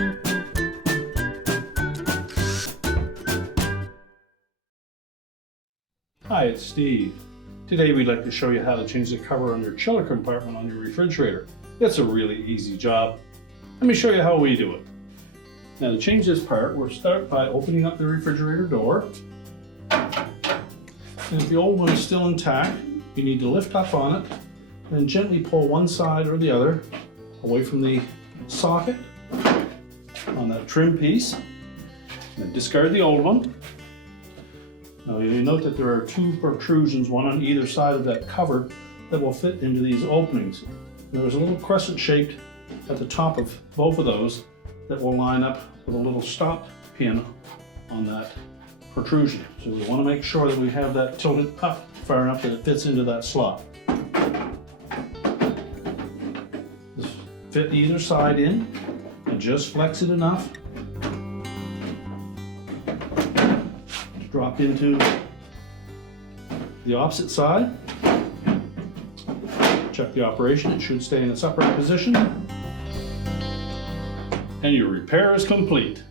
Hi, it's Steve. Today we'd like to show you how to change the cover on your chiller compartment on your refrigerator. It's a really easy job. Let me show you how we do it. Now to change this part, we'll start by opening up the refrigerator door. And if the old one is still intact, you need to lift up on it and gently pull one side or the other away from the socket on that trim piece. And then discard the old one. Now you'll note that there are two protrusions, one on either side of that cover, that will fit into these openings. There's a little crescent shaped at the top of both of those that will line up with a little stop pin on that protrusion. So we want to make sure that we have that tilted up far enough that it fits into that slot. Just fit either side in and just flex it enough. Drop into the opposite side. Check the operation, it should stay in its upright position. And your repair is complete.